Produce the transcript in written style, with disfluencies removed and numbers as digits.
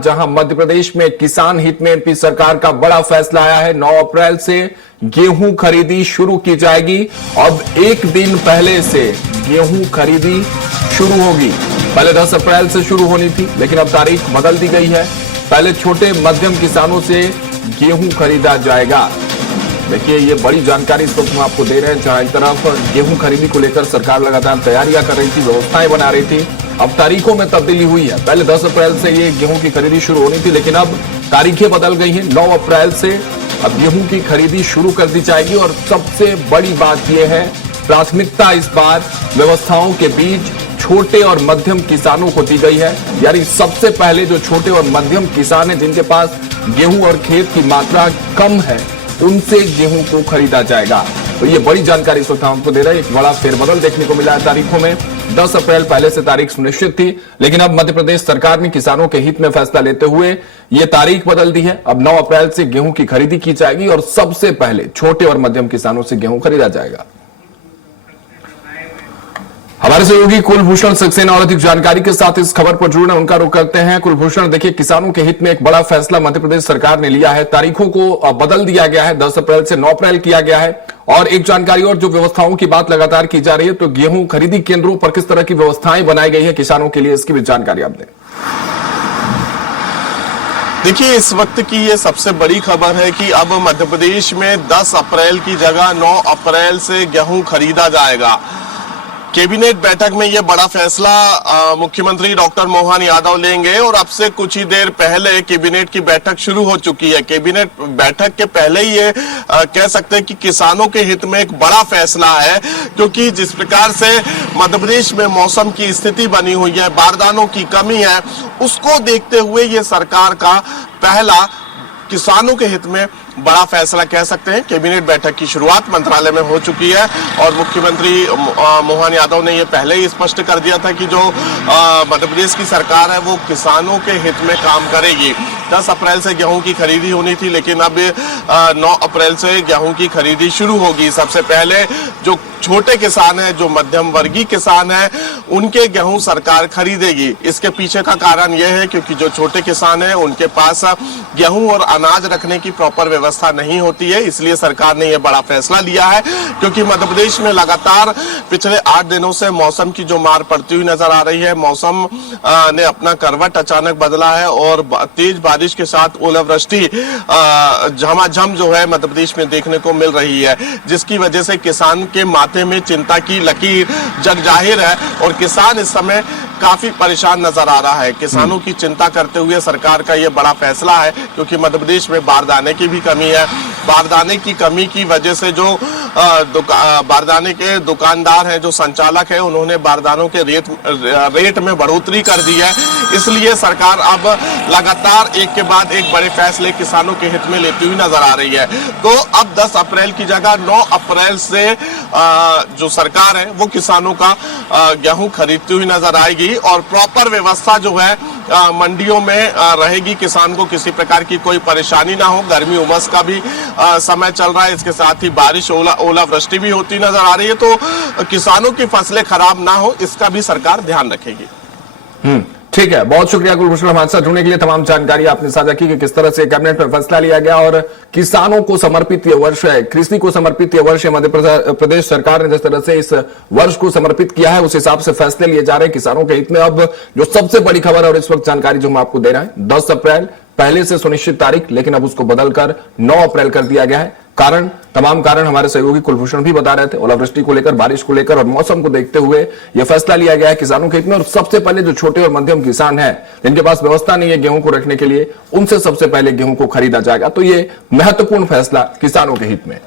बाद जहां मध्य प्रदेश में किसान हित में एमपी सरकार का बड़ा फैसला आया है। 9 अप्रैल से गेहूं खरीदी शुरू की जाएगी। अब एक दिन पहले से गेहूं खरीदी शुरू होगी। पहले 10 अप्रैल से शुरू होनी थी, लेकिन अब तारीख बदल दी गई है। पहले छोटे मध्यम किसानों से गेहूं खरीदा जाएगा। देखिए, ये बड़ी जानकारी इस वक्त हम आपको दे रहे हैं, जहां एक तरफ गेहूं खरीदी को लेकर सरकार लगातार तैयारियां कर रही थी, व्यवस्थाएं बना रही थी। अब तारीखों में तब्दीली हुई है। पहले 10 अप्रैल से ये गेहूं की खरीदी शुरू होनी थी, लेकिन अब तारीखें बदल गई हैं। 9 अप्रैल से अब गेहूं की खरीदी शुरू कर दी जाएगी। और सबसे बड़ी बात यह है, प्राथमिकता इस बार व्यवस्थाओं के बीच छोटे और मध्यम किसानों को दी गई है। यानी सबसे पहले जो छोटे और मध्यम किसान हैं, जिनके पास गेहूं और खेत की मात्रा कम है, उनसे गेहूं को खरीदा जाएगा। तो ये बड़ी जानकारी इस वक्त हम आपको दे रहे हैं। एक बड़ा फेरबदल देखने को मिला है तारीखों में। 10 अप्रैल पहले से तारीख सुनिश्चित थी, लेकिन अब मध्य प्रदेश सरकार ने किसानों के हित में फैसला लेते हुए ये तारीख बदल दी है। अब 9 अप्रैल से गेहूं की खरीदी की जाएगी और सबसे पहले छोटे और मध्यम किसानों से गेहूं खरीदा जाएगा। हमारे सहयोगी कुलभूषण सक्सेना और अधिक जानकारी के साथ इस खबर पर जुड़ना उनका रुख करते हैं। कुलभूषण, देखिए, किसानों के हित में एक बड़ा फैसला मध्य प्रदेश सरकार ने लिया है। तारीखों को बदल दिया गया है, 10 अप्रैल से 9 अप्रैल किया गया है। और एक जानकारी और, जो व्यवस्थाओं की बात लगातार की जा रही है, तो गेहूं खरीदी केंद्रों पर किस तरह की व्यवस्थाएं बनाई गई है किसानों के लिए, इसकी भी जानकारी आप दें। देखिए, इस वक्त की ये सबसे बड़ी खबर है कि अब मध्य प्रदेश में 10 अप्रैल की जगह 9 अप्रैल से गेहूं खरीदा जाएगा। कैबिनेट बैठक में ये बड़ा फैसला मुख्यमंत्री डॉक्टर मोहन यादव लेंगे और अब से कुछ ही देर पहले कैबिनेट की बैठक शुरू हो चुकी है। कैबिनेट बैठक के पहले ही ये कह सकते हैं कि किसानों के हित में एक बड़ा फैसला है, क्योंकि जिस प्रकार से मध्य प्रदेश में मौसम की स्थिति बनी हुई है, बारदानों की कमी है, उसको देखते हुए ये सरकार का पहला किसानों के हित में बड़ा फैसला कह सकते हैं। कैबिनेट बैठक की शुरुआत मंत्रालय में हो चुकी है और मुख्यमंत्री मोहन यादव ने यह पहले ही स्पष्ट कर दिया था कि जो मध्य प्रदेश की सरकार है वो किसानों के हित में काम करेगी। 10 अप्रैल से गेहूं की खरीदी होनी थी, लेकिन अब 9 अप्रैल से गेहूं की खरीदी शुरू होगी। सबसे पहले जो छोटे किसान हैं, जो मध्यम वर्गीय किसान हैं, उनके गेहूं सरकार खरीदेगी। इसके पीछे का कारण यह है क्योंकि जो छोटे किसान हैं उनके पास गेहूं और अनाज रखने की प्रॉपर व्यवस्था नहीं होती है, इसलिए सरकार ने यह बड़ा फैसला लिया है। क्योंकि मध्य प्रदेश में लगातार पिछले 8 दिनों से मौसम की जो मार पड़ती हुई नजर आ रही है, मौसम ने अपना करवट अचानक बदला है और तेज बारिश के साथ ओलावृष्टि झमाझम जो है मध्य प्रदेश में देखने को मिल रही है, जिसकी वजह से किसान के माथे में चिंता की लकीर जग जाहिर है और किसान इस समय काफी परेशान नजर आ रहा है। किसानों की चिंता करते हुए सरकार का यह बड़ा फैसला है, क्योंकि मध्य प्रदेश में बारदाने की भी कमी है। बारदाने की कमी की वजह से जो बारदाने के दुकानदार हैं, जो संचालक हैं, उन्होंने बारदानों के रेट में बढ़ोतरी कर दी है। इसलिए सरकार अब लगातार एक के बाद एक बड़े फैसले किसानों के हित में लेती हुई नजर आ रही है। तो अब 10 अप्रैल की जगह 9 अप्रैल से जो सरकार है वो किसानों का गेहूं खरीदती हुई नजर आएगी और प्रॉपर व्यवस्था जो है मंडियों में रहेगी। किसान को किसी प्रकार की कोई परेशानी ना हो। गर्मी उमस का भी समय चल रहा है, इसके साथ ही बारिश ओलावृष्टि भी होती नजर आ रही है, तो किसानों की फसलें खराब ना हो, इसका भी सरकार ध्यान रखेगी। ठीक है, बहुत शुक्रिया कुलभूषण, हमारे साथ जुड़ने के लिए। तमाम जानकारी आपने साझा की कि किस तरह से कैबिनेट में फैसला लिया गया और किसानों को समर्पित यह वर्ष है, कृषि को समर्पित यह वर्ष है। मध्य प्रदेश सरकार ने जिस तरह से इस वर्ष को समर्पित किया है, उस हिसाब से फैसले लिए जा रहे हैं किसानों के हित में। अब जो सबसे बड़ी खबर है और इस वक्त जानकारी जो हम आपको दे रहे हैं, 10 अप्रैल पहले से सुनिश्चित तारीख, लेकिन अब उसको बदलकर 9 अप्रैल कर दिया गया है। तमाम कारण हमारे सहयोगी कुलभूषण भी बता रहे थे, ओलावृष्टि को लेकर, बारिश को लेकर और मौसम को देखते हुए यह फैसला लिया गया है किसानों के हित में। और सबसे पहले जो छोटे और मध्यम किसान हैं, जिनके पास व्यवस्था नहीं है गेहूं को रखने के लिए, उनसे सबसे पहले गेहूं को खरीदा जाएगा। तो यह महत्वपूर्ण फैसला किसानों के हित में।